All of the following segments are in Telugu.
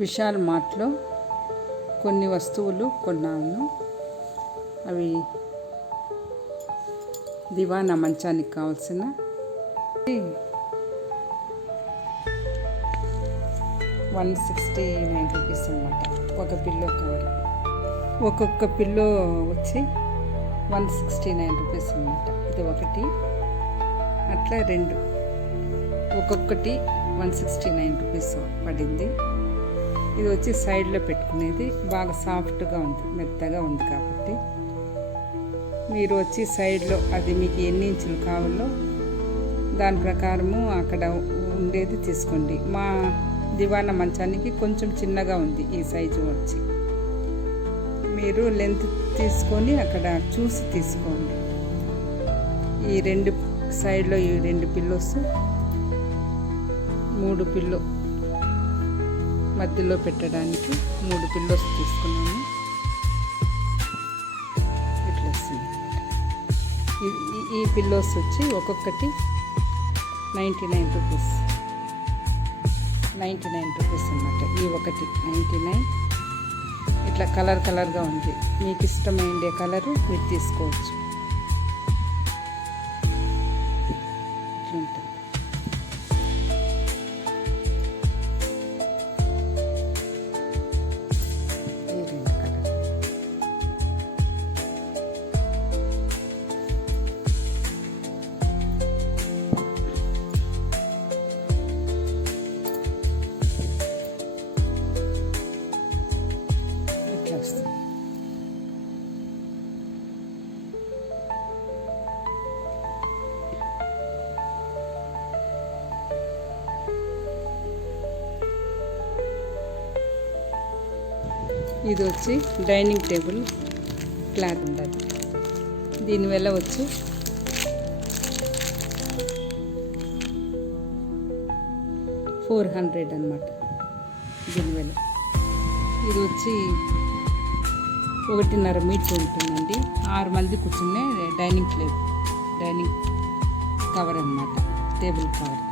విశాల్ మార్ట్లో కొన్ని వస్తువులు కొన్నాను. అవి దివానా మంచానికి కావాల్సిన 169 రూపీస్ అన్నమాట. ఒక పిల్లో కవర్, ఒక్కొక్క పిల్లో వచ్చి 169 రూపీస్ అన్నమాట. ఇది ఒకటి, అట్లా రెండు, ఒక్కొక్కటి 169 రూపీస్ పడింది. ఇది వచ్చి సైడ్లో పెట్టుకునేది, బాగా సాఫ్ట్గా ఉంది, మెత్తగా ఉంది. కాబట్టి మీరు వచ్చి సైడ్లో అది మీకు ఎన్ని ఇంచులు కావాలో దాని ప్రకారము అక్కడ ఉండేది తీసుకోండి. మా దివానా మంచానికి కొంచెం చిన్నగా ఉంది ఈ సైజు వచ్చి. మీరు లెంత్ తీసుకొని అక్కడ చూసి తీసుకోండి. ఈ రెండు సైడ్లో ఈ రెండు పిల్లోస్, 3 పిల్లో మధ్యలో పెట్టడానికి 3 పిల్లోస్ తీసుకున్నాను. ఇట్లా వస్తుంది. ఈ పిల్లోస్ వచ్చి ఒక్కొక్కటి 99 రూపీస్ అన్నమాట. ఈ ఒకటి 99. ఇట్లా కలర్గా ఉంది. మీకు ఇష్టమైన కలరు మీరు తీసుకోవచ్చు. ఇట్లా ఉంటుంది. ఇది వచ్చి డైనింగ్ టేబుల్ క్లాత్ ఉంటుంది. దీని వల్ల వచ్చి $400 అన్నమాట. దీనివల్ల ఇది వచ్చి 1.5 మీటర్ ఉంటుందండి. 6 మంది కూర్చునే డైనింగ్ కవర్ అన్నమాట, టేబుల్ కవర్.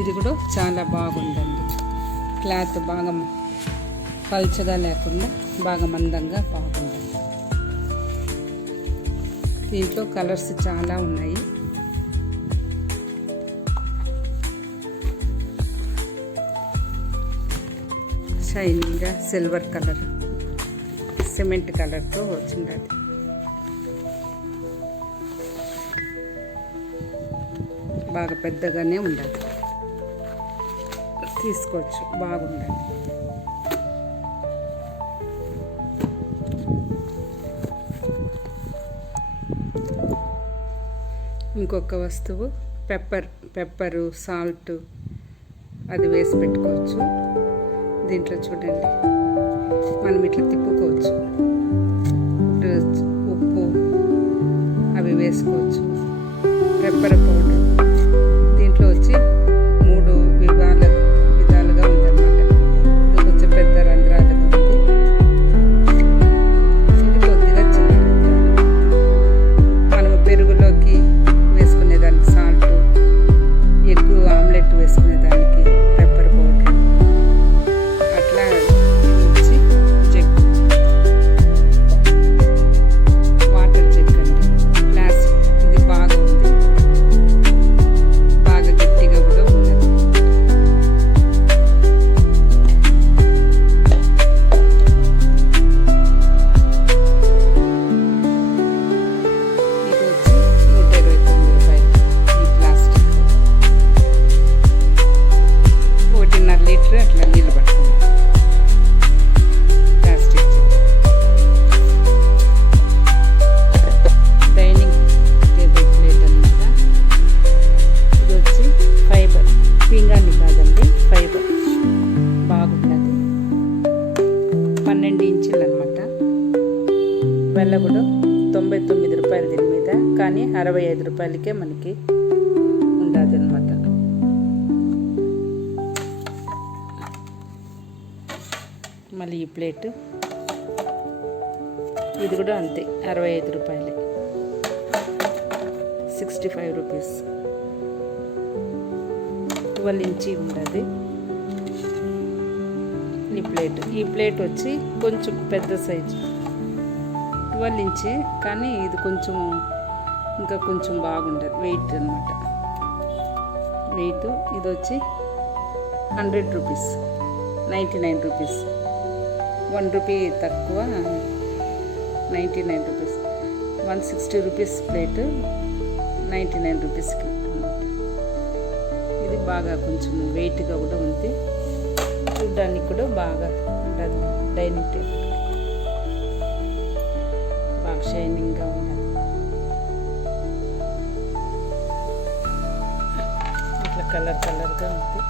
ఇది కూడా చాలా బాగుందండి. క్లాత్ బాగా పల్చగా లేకుండా బాగా మందంగా బాగుంది. దీంట్లో కలర్స్ చాలా ఉన్నాయి. షైనింగ్గా సిల్వర్ కలర్, సిమెంట్ కలర్తో వచ్చింది. బాగా పెద్దగానే ఉండాలి, తీసుకోవచ్చు, బాగుండాలి. ఇంకొక వస్తువు పెప్పరు, సాల్ట్ అది వేసి పెట్టుకోవచ్చు. దీంట్లో చూడండి, మనం ఇట్లా తిప్పుకోవచ్చు. ఉప్పు అవి వేసుకోవచ్చు. పెప్పర్ పౌడర్ దీంట్లో వచ్చి 3 విధాలుగా ఉందన్నమాట. ఇది కొంచెం పెద్ద రంధ్రాలుగా ఉంది. ఇది కొద్దిగా చిన్న. మనము పెరుగులోకి వేసుకునేదానికి సాల్ట్, ఎగ్ ఆమ్లెట్ వేసుకునేదానికి పెప్పర్ పౌడర్, అట్లా ఇచ్చి జగ్, వాటర్ జగ్ అండి, గ్లాస్. ఇది బాగా ఉంది, బాగా గట్టిగా కూడా ఉన్నది. ఇది వచ్చి 129 రూపాయలు. ఈ ప్లాస్టిక్ 1.5 లీటర్ అట్లా నీళ్ళు పడుతుంది. ప్లాస్టిక్ డైనింగ్ టేబుల్ ప్లేట్ అన్నమాట. ఇది వచ్చి ఫైబర్, పింగాణి కాదండి, ఫైబర్. బాగుంటుంది. 12 ఇంచులు అన్నమాట. వెల్ల కూడా 99 రూపాయలు దీని మీద, కానీ 65 రూపాయలకే మనకి ఉండదు అన్నమాట. మళ్ళీ ఈ ప్లేటు, ఇది కూడా అంతే, 65 రూపాయలే. 65 రూపీస్. 12 ఇంచి ఉండదు ఈ ప్లేట్ వచ్చి కొంచెం పెద్ద సైజు 12 ఇంచే, కానీ ఇది కొంచెం ఇంకా కొంచెం బాగుండదు వెయిట్ అనమాట. వెయిట్ ఇది వచ్చి 100 రూపీస్, 99 రూపీస్, 1 రూపీ తక్కువ, 99 రూపీస్. 160 రూపీస్ ప్లేట్, 99 రూపీస్కి అనమాట. ఇది బాగా కొంచెం వెయిట్గా కూడా ఉంది, చూడ్డానికి కూడా బాగా ఉండదు. డైనింగ్ టేబుల్ బాగా షైనింగ్గా ఉండదు. ఇట్లా కలర్గా ఉంది.